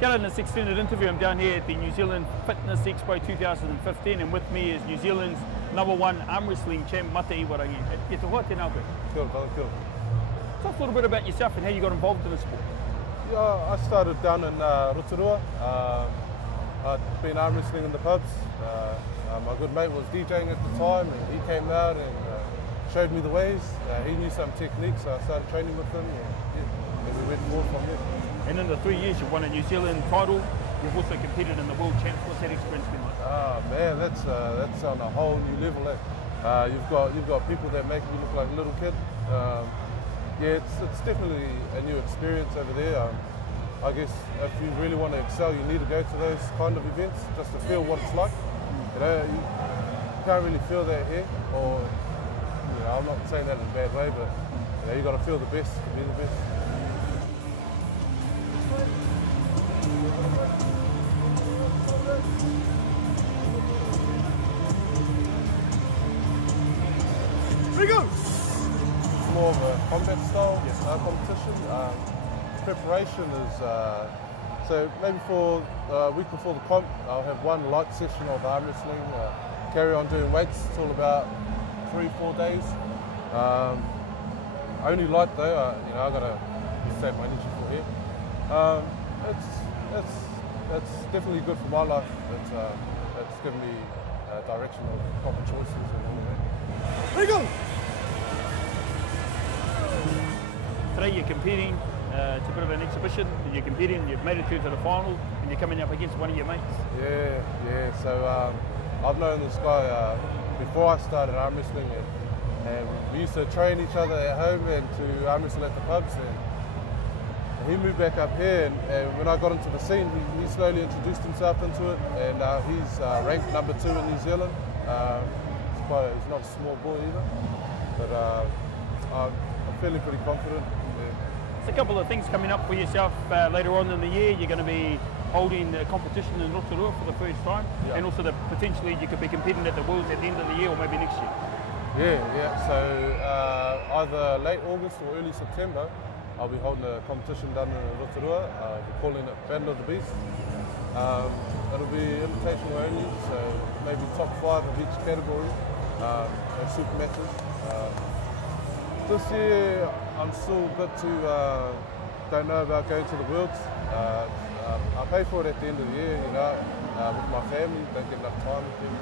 G'day, in this extended interview, I'm down here at the New Zealand Fitness Expo 2015, and with me is New Zealand's #1 arm wrestling champ, Mateiwarangi. E te hoa tēnā koe. Kia ora, brother, kia ora. Talk a little bit about yourself and how you got involved in the sport. Yeah, I started down in Rotorua. I'd been arm wrestling in the pubs. My good mate was DJing at the time, and he came out and showed me the ways. He knew some techniques, so I started training with him, and we went forward from there. And in the 3 years you've won a New Zealand title, you've also competed in the World Champs. What's that experience been like? Ah man, that's on a whole new level. You've got people that make you look like a little kid. Yeah, it's definitely a new experience over there. I guess if you really want to excel, you need to go to those kind of events just to feel what it's like. You know, you can't really feel that here, or I'm not saying that in a bad way, but you got to feel the best to be the best. There you go! It's more of a combat style competition. Preparation is, so maybe for a week before the comp, I'll have one light session of arm wrestling, carry on doing weights till about 3-4 days. Only light though, I gotta save my energy for here. It's definitely good for my life. It's given me direction of proper choices and all that. There you go! Today you're competing, it's a bit of an exhibition, you're competing, you've made it through to the final, and you're coming up against one of your mates. Yeah, so I've known this guy before I started arm wrestling, and we used to train each other at home and to arm wrestle at the pubs, and he moved back up here, and when I got into the scene, he slowly introduced himself into it, and he's ranked #2 in New Zealand. He's not a small boy either, but I'm feeling pretty confident. There's a couple of things coming up for yourself later on in the year. You're going to be holding a competition in Rotorua for the first time, and also potentially you could be competing at the Worlds at the end of the year or maybe next year. Yeah, so either late August or early September, I'll be holding a competition down in Rotorua. We're calling it Battle of the Beasts. It'll be invitational only, so maybe top 5 of each category, and super matches. This year, I'm still a bit too, don't know about going to the Worlds. I pay for it at the end of the year, with my family, don't get enough time with them.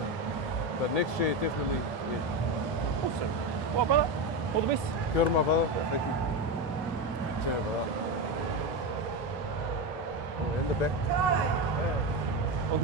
But next year, definitely, yeah. Awesome. Well, brother, all the best. Kia ora, my brother. Thank you. Ciao, brother. Oh, in the back. Oh,